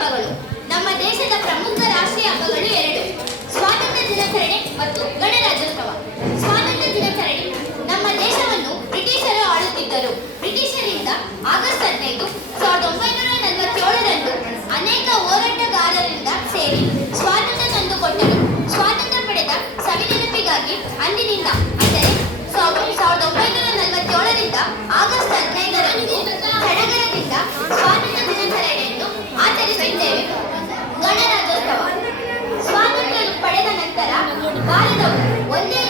ಹಬ್ಬಗಳು. ನಮ್ಮ ದೇಶದ ಪ್ರಮುಖ ರಾಷ್ಟ್ರೀಯ ಹಬ್ಬಗಳು ಎರಡು. ಸ್ವಾತಂತ್ರ್ಯ ದಿನಾಚರಣೆ ಮತ್ತು ಗಣರಾಜ್ಯೋತ್ಸವ. ಸ್ವಾತಂತ್ರ್ಯ ದಿನಾಚರಣೆ. ನಮ್ಮ ದೇಶವನ್ನು ಬ್ರಿಟಿಷರು ಆಳುತ್ತಿದ್ದರು. ಬ್ರಿಟಿಷರಿಂದ ಆಗಸ್ಟ್ ಹದಿನೈದು, ಸಾವಿರದ ಒಂಬೈನೂರ ಗಣರಾಜ್ಯೋತ್ಸವ ಸ್ವಾತಂತ್ರ್ಯ ಪಡೆದ ನಂತರ ಭಾರತವು ಒಂದೇ